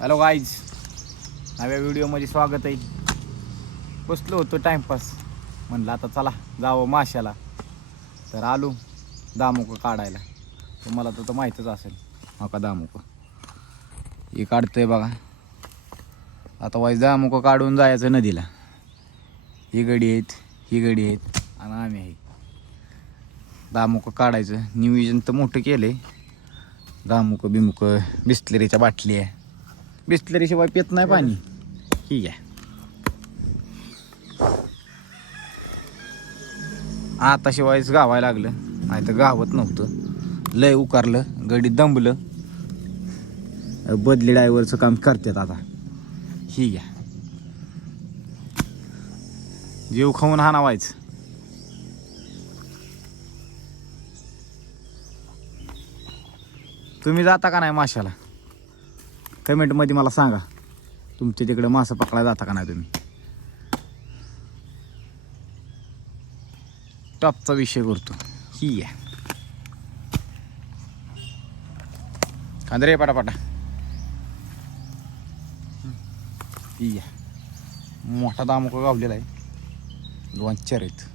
Hello guys, नव्या व्हिडिओमध्ये स्वागत आहे. बसलो होतो टाइमपास, म्हणलं आता चला जावं माशाला. तर आलो दामुकं काढायला. तुम्हाला तर माहीतच असेल हा का दामुकं हे काढतंय बघा. आता वाईज दामुकं काढून जायचं नदीला. ही गडी आहेत, ही गडी आहेत आणि आम्ही आहे. दामुकं काढायचं नियोजन तर मोठं केलं आहे. दामुकं बिमुकं बिस्लरीच्या बाटली आहे. बिस्लरी शिवाय पित नाही पाणी. ठीक आहे, आता शिवायच गावायला लागलं, नाही तर गावत नव्हतं. लय उकारलं, गडी दंबलं. बदली ड्रायव्हरचं काम करतात आता. ठीक आहे, जीव खाऊन हाणावायचं. तुम्ही जाता का नाही माशाला? कमेंटमध्ये मला सांगा, तुमच्या तिकडे मासा पकडायला जाता का नाही तुम्ही? टॉपचा विषय करतो. ही आहे कांदरे पटापटा. ही आहे मोठा दामुका गावलेला आहे. 2-4 आहेत.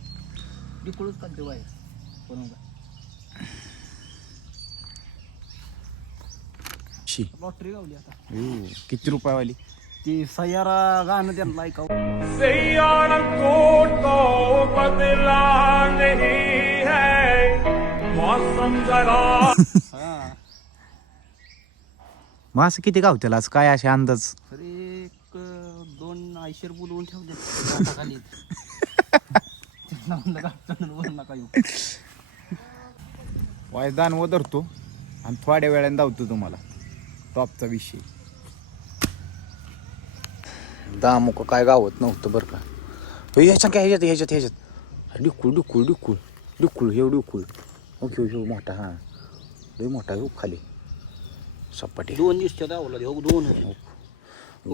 लॉटरी गावली आता. किती रुपयावाली? ती सय्यारा गाणं त्यांना ऐकावं. सैयारा को बदला नहीं है मौसम जरा. मास किती गावतेला आज काय असे अंदाज? तरी 2 आयशर बोलवून ठेवले खाली. नका येऊ. वायस दान धरतो आणि थोड्या वेळाने धावतो तुम्हाला. टॉपचा विषय. दामुक काय गावत नव्हतं बरं का. ह्याच्यात काय ह्याच्यात डिकुळ डिकुळ डिकुळ डिकुळ हे डिकुळ. ओके ओके मोठा. हां लय मोठा हो खाली सपाटी. 2 दिवस दावला 2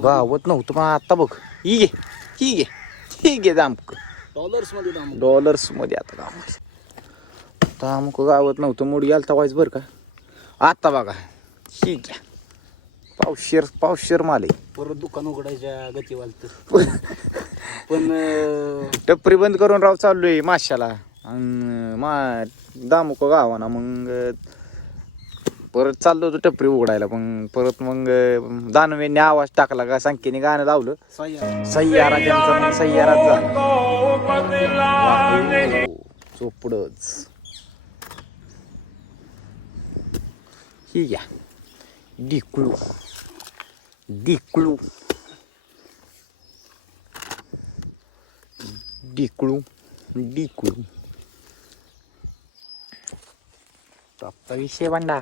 गावत नव्हतं पण आता बघ. ही घे ही घे ही घे दामुक. डॉलर्स मध्ये आता गाव. दामुक गावत नव्हतं, मूड गेलता वाईस बरं का. आता बघा ठीक आहे, पावशेर माल आहे. परत दुकान उघडायच्या गतीवाल तर पण टपरी बंद करून राव चाललोय माशाला. आणि दामुक गावाना मग परत चाललो होतो टपरी उघडायला. पण परत मग दानवेने आवाज टाकला का संख्येने गाणं लावलं. सय्यारा त्यांचा सय्याराच झाला. चोपडच ही घ्या. डिकुळू डिकुळू डिकुळू डिकुळू. टॉपचा विषय भांडा.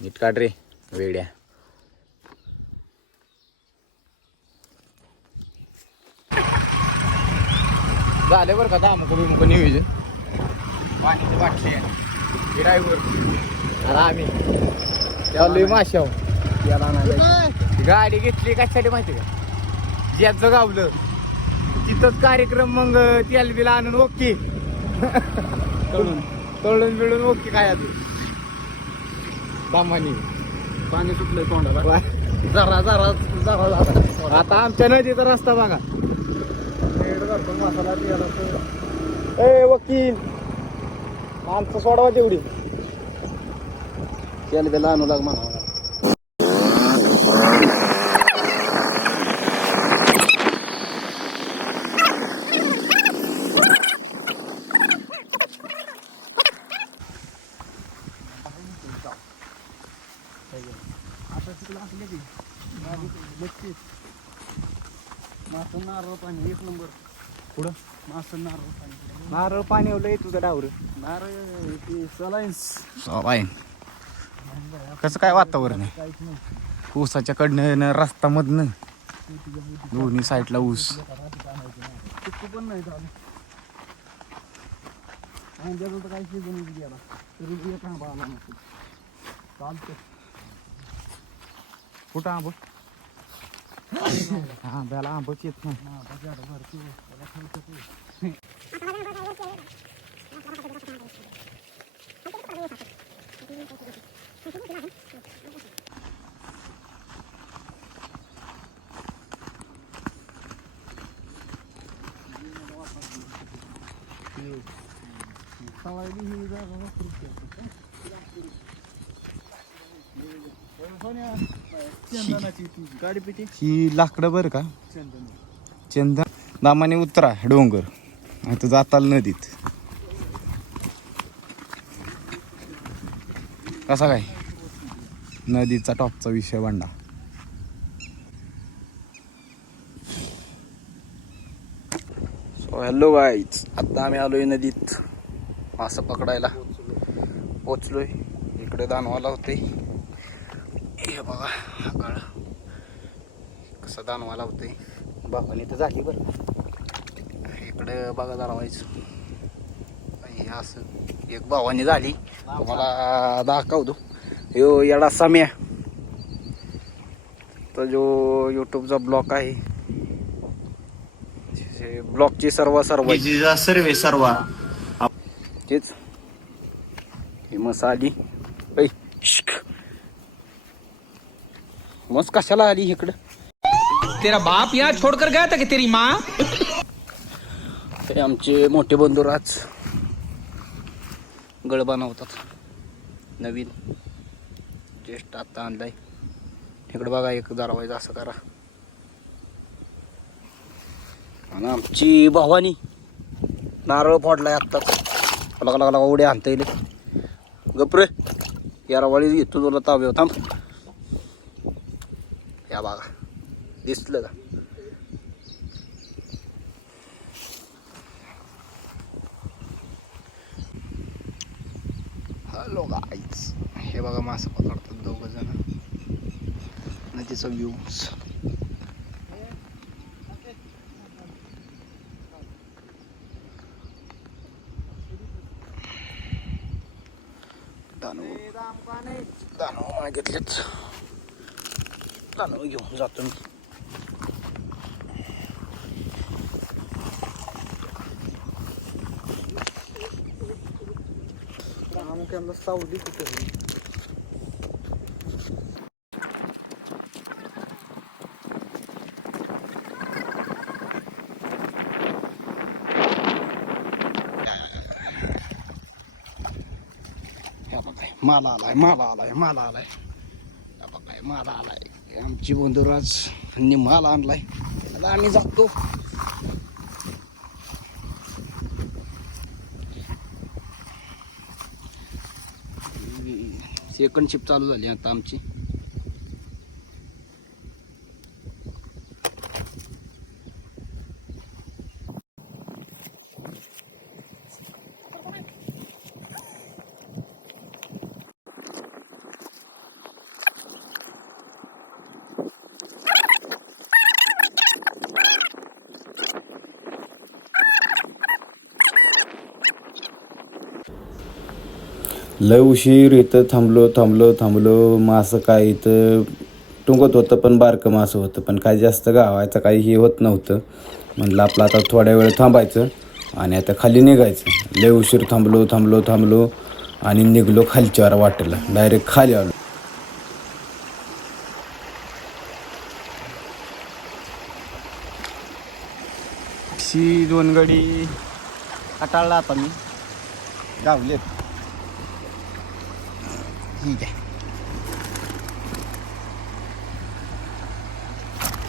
नीट काढ रे वेड्या. झाले बरं का दामुक बिमुक नियोजन. पाण्याची बाटली आहे, ड्रायव्हर आणि आम्ही त्याला माशा गाडी घेतली कशासाठी माहिती का? ज्याचं गावलं तिथंच कार्यक्रम. मग त्याला बिला आणून ओके तळून बिळून ओके काय सामानी. पाणी सुटलंय तोंडाला. जरा जरा जरा. आता आमच्या नदीचा रस्ता बघा. ए वकील माणसं सोडवा तेवढी. त्याला त्याला आणू लाग म्हणा. मासं नारळ पाणी 1 नंबर. पुढं मासं नारळ पाणी. नारळ पाणी होलं तुझं डावर. नारळ ते सलाईन्स. कसं काय वातावरण आहे? काहीच नाही. ऊसाच्या कडनं रस्ता मधनं दोन्ही साईडला ऊस. चिक्कू पण नाही झालं. आणि त्याचं तर काही सीजन गेला तरी एक आंबा आला नसेल. चालतं. कुठं आंब? आंब्याला आंबच येत नाही. गाडी पिटी ही लाकडं बरं का चंदन दामाने उतरा डोंगर आता जाताल नदीत कसा काय नदीचा टॉपचा विषय भांडा. सो हॅलो गाईज, आता आम्ही आलोय नदीत मासं पकडायला पोचलोय. इकडे दानवाला होते हे बघा काळ कसा दानवाला होते. बाबाने तर झाली बरं. इकडे बघा दानवायचं हे असं एक भावाने झाली तुम्हाला दाखवतो. यो येडा सम्या तो जो यूट्यूबचा ब्लॉग आहे ब्लॉगची सर्व तेच ही मस आली मस्त कशाला आली इकडं. तेरा बाप यहाँ छोड़कर गया था कि तेरी माँ. ते आमचे मोठे बंधू राज गळ बनवतात नवीन ज्येष्ठ आता आणलाय. इकडे बघा एक दारवायचं असं करा. आणि आमची भावानी नारळ फोडलाय आत्ताच लगा उड्या आणता येईल. गपरे यारावाळी येतो तुला ताब्यावर थांब. या बघा दिसलं का हॅलो गाईज, हे बघा मासे पकडतात दोघं जण. नदीचा व्ह्यू दानव मागितलेच दानव घेऊन जातो मी. प्रामुख्यानं सावली कुठे माला आलाय माला आलाय. आमची बंधुराज यांनी माल आणलाय. आता आम्ही जातो. सेकंड शिफ्ट चालू झाली आता आमची. लय उशीर इथं थांबलो. मासं काय इथं टुंगत होतं पण बारकं मासं होतं पण काय जास्त गावायचं काही हे होत नव्हतं. म्हणलं आपलं आता थोड्या वेळ थांबायचं आणि आता खाली निघायचं. लय उशीर थांबलो आणि निघलो खालच्यावर वाटेला. डायरेक्ट खाली आलो. दोन गडी कटाळला आता मी गावलेत. ठीक आहे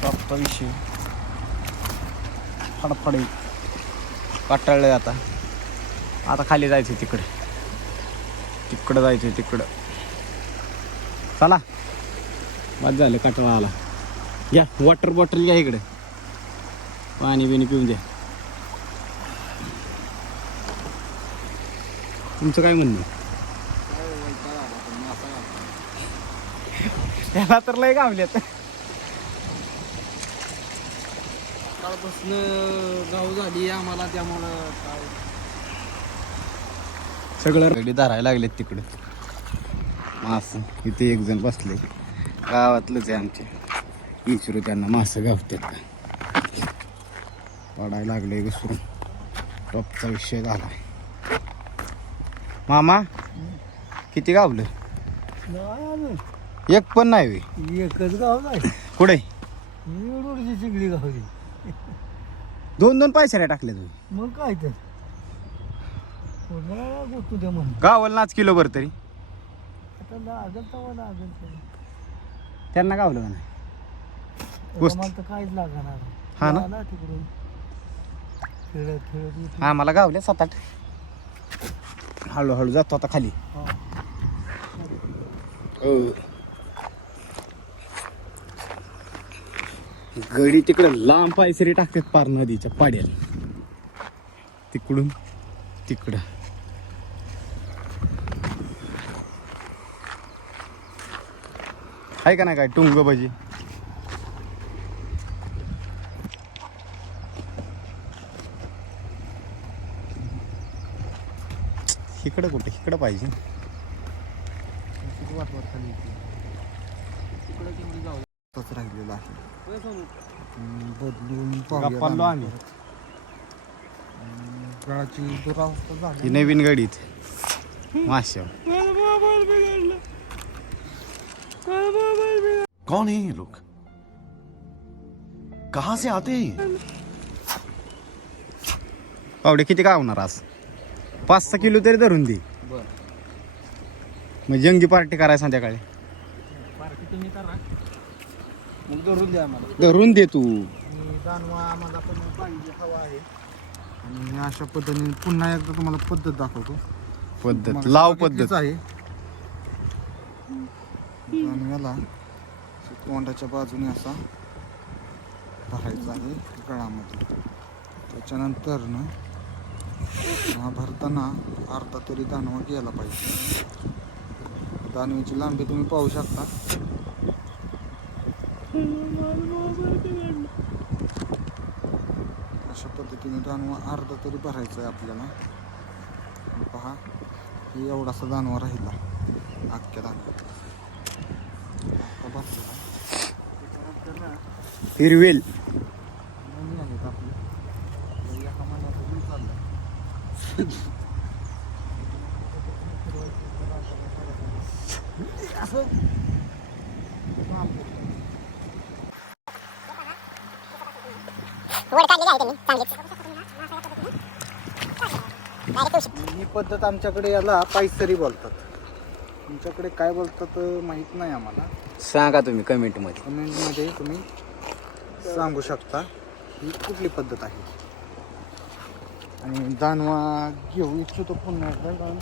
टॉपचा विषय फडफडी कटाळलं. आता खाली जायचं तिकडं जायचं चला. बस झालं कटाळा आला. घ्या वॉटर बॉटल घ्या इकडे पाणी बिणी पिऊन द्या. तुमचं काय म्हणणं. त्याला तर लय गावल्यात. सकाळपासून गाव झाली आम्हाला त्यामुळं काय सगळं गडी धरायला लागलेत तिकडे मास. इथे एक जण बसले गावातलंच आहे आमचे. विचारू त्यांना मासं गावतात का. पडायला लागले विसरून. टॉपचा विषय झाला. मामा किती गावलं. नाही आलं. एक पण नाही वे. एकच गाव नाही कुठे एवढी चिंगली गावली. 2-2 पैसे टाकले तुम्ही मग काय तर कोणाला गोष्ट द्या म्हणून गावाला नाच किलो भर तरी आता लागेल तेव्हा लागेल त्यांना गावलं का नाही गोष्ट. मला तर काहीच लागणार. हा ना? आला तिकडून खेळत खेळत येतो. हा मला गावल्या 7-8. हळूहळू जातो आता खाली. हा. गडी तिकडं लांब पायसरी टाकतात पार नदीच्या पाड्याला. तिकडून तिकडं आहे का नाही काय टुंग भजी. इकडं कुठे इकडं पाहिजे. राहिलेला आहे बदलून गप्पालो आम्ही. गळाची दुरावस्था झाली. ही नवीन गडीत माश्या. कौन है ये लोग? कहां से आते हैं ये? पावडे किती गावणार आज? 5-6 किलो तरी धरून दे. मग जंगी पार्टी करायला संध्याकाळी. पार्टी तुम्ही करा मग धरून द्या आम्हाला. धरून दे तू. आणि दानवा आम्हाला पण पाहिजे हवा आहे. आणि अशा पद्धतीने पुन्हा एकदा तुम्हाला पद्धत दाखवतो. पद्धत तुम्हाला लाव बघितलीच पद्धत आहे. दानव्याला तोंडाच्या बाजूने असा धरायचा आहे गळामध्ये. त्याच्यानंतर ना हा भरताना अर्धा तरी दानवा गेला पाहिजे. दानवीची लांबी तुम्ही पाहू शकता. अशा पद्धतीने दानवा अर्धा तरी भरायचा आहे आपल्याला. पहा ही एवढासा दानवा राहिला अख्ख्या दानव्यात. आता भरलेला त्याच्यानंतर ना हिरवेल. नवीन आलेत आपले एका महिन्यात दूध चाललं असं ही पद्धत आमच्याकडे याला पायसरी बोलतात. तुमच्याकडे काय बोलतात माहित नाही आम्हाला. सांगा तुम्ही कमेंट मध्ये. कमेंटमध्ये तुम्ही सांगू शकता ही कुठली पद्धत आहे. आणि दानवा घेऊ इच्छितो पुन्हा एकदा. कारण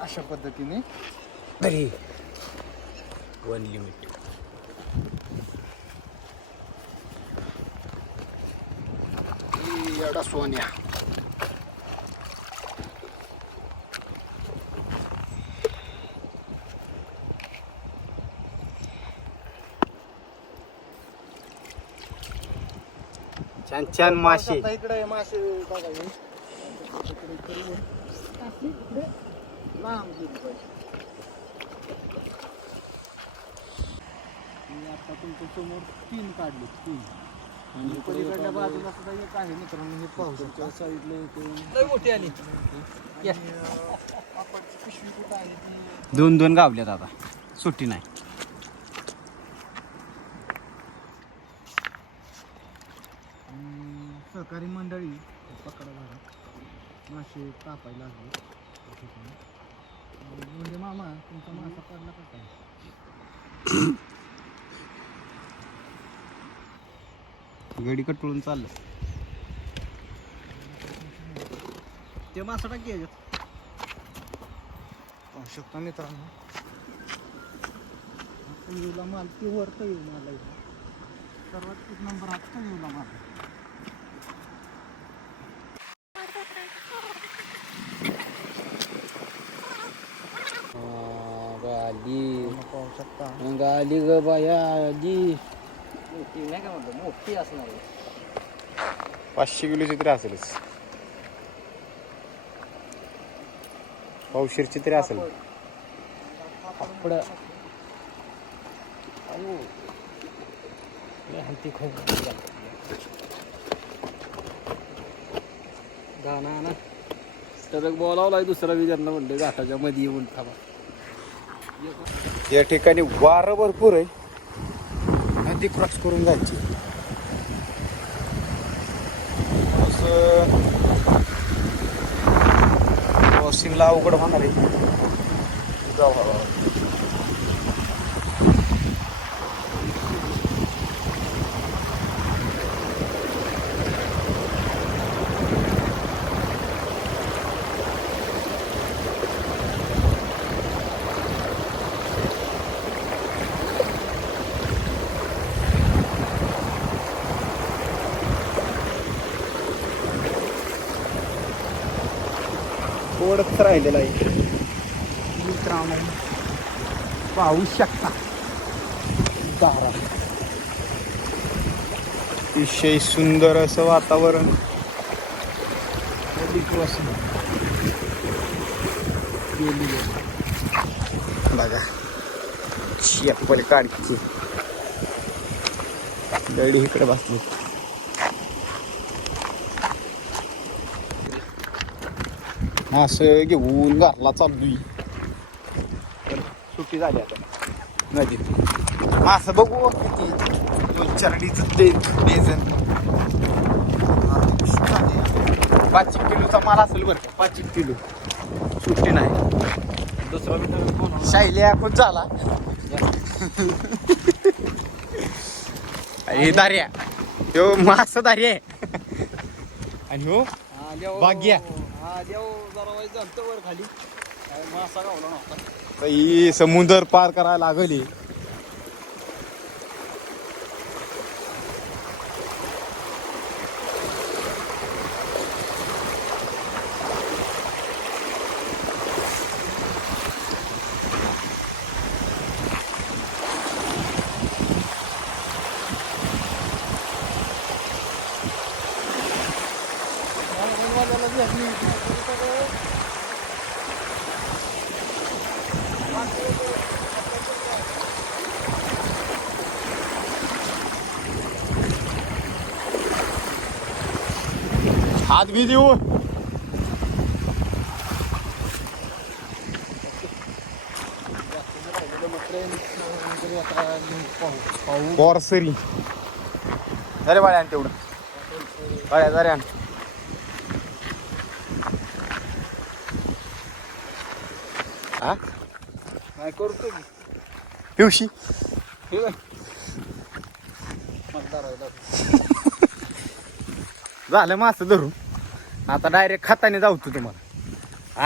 अशा पद्धतीने तरी 1 लिमिट. एवढा सोन्या. छान छान मासे. इकडे मासे बघा हे. इकडे लांब गेली पाहिजे. मी आता तुमच्या समोर 3 काढले 3. आणि पलीकडल्या बाजूला सुद्धा एक आहे मित्रांनो. हे पाहू शकता साईडला मोठी आली. आपण पिशवी कुठं आहे ती 2-2 गावल्यात आता. सुट्टी नाही. सहकारी मंडळी पकडा झाला मासे कापायला लागले. म्हणजे मामा तुमचा मासा पडला का काय? गडी कटळून चाललं. ते मासा टाकी याच्यात पाहू शकता मित्रांनो. येऊला माल ते वरतं येऊ मला इथं सर्वात 1 नंबर आत्ता येऊला माल. पाहू शकता गाली ग बाया आली. मोठी असणार 500 किलोची तरी असेलच. पावशेरची तरी असेल. गाणं ना तर बोलावलाय दुसरा विचारणं म्हणलं घाटाच्या मध्ये येऊन थांबा. या ठिकाणी वारं भरपूर आहे. नदी क्रॉस करून जायची. क्रॉसिंगला अवघड होणार आहे. जाऊ हळूहळू. थोडंच राहिलेलं आहे. मित्रांनो पाहू शकता दारा अतिशय सुंदर असं वातावरण. बघा शेपल काढची गडी इकडे बसली. असं घेऊन घरला चाललोय. सुट्टी झाली आता नदीत. असं बघू किती 2-4 डेझन 5 किलोचा माल असेल बरं का. 5 किलो सुट्टी नाही. दुसरा शायल्या खूप झाला. हे दार्या ह्यो मास दार्या आहे आणि ह्यो भाग्या. खाली मासा गावला नव्हता. ही समुद्र पार करायला लागली. हात भी देऊ. बॉर्सरी अरे बाळ्या तेवढं बाळ्या जरे आण. हा काय करतो की पिवशी झालं मास धरून. आता डायरेक्ट खाताने जाऊतो तुम्हाला.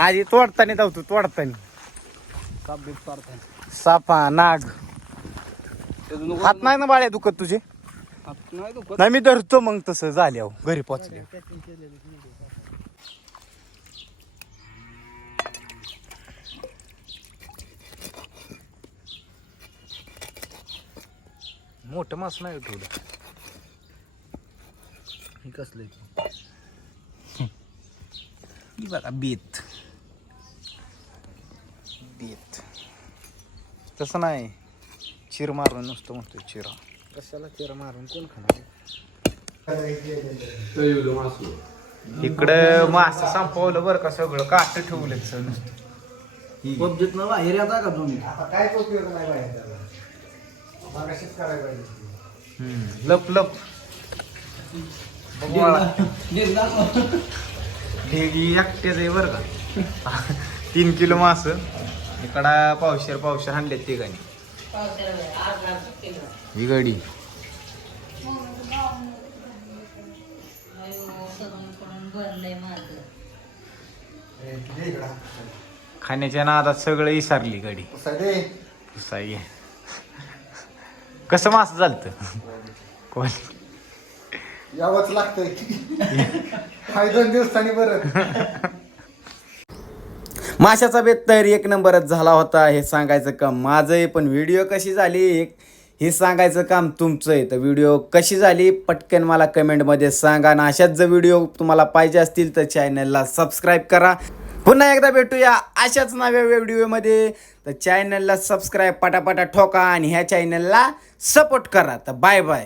आधी तोडताना जाऊतो. साप बीप पारता सापा नाग हात नाही ना बाळ्या दुखत तुझे. नाही दुखत. नाही मी धरतो मग तसं झाल्यावर घरी पोचल्या. मोठं मास नाही ठेवलं. हे कसलं बघा बेत बेत तसं नाही. चिर मारून नसतो म्हणतो. चिरा कशाला चिरा मारून कोण खाणार. इकडं मास संपवलं बरं का. सगळं काट ठेवलं नुसतं. पबजीत ना बाहेर येता का तुम्ही. लप लप ढेगी एकट्याच आहे बरं का. 3 किलो मास इकडा पावशेर हाणले तिघांनी. बिगडी खाण्याच्या नादात सगळं विसरली गडी. पुसाई कसं मास झालत. कोण यावंच लागतंय. 2 दिवसांनी बरं. माशाचा बेत तर 1 नंबरच झाला होता हे सांगायचं काम माझं आहे. पण व्हिडिओ कशी झाली हे सांगायचं काम तुमचं आहे. तर व्हिडिओ कशी झाली पटकन मला कमेंटमध्ये सांगा. आणि अशाच जर व्हिडिओ तुम्हाला पाहिजे असतील तर चॅनलला सबस्क्राईब करा. पुन्हा एकदा भेटूया अशाच नव्या व्हिडिओमध्ये. तर चॅनलला सबस्क्राईब पटापटा ठोका आणि ह्या चॅनलला सपोर्ट करा. तर बाय बाय.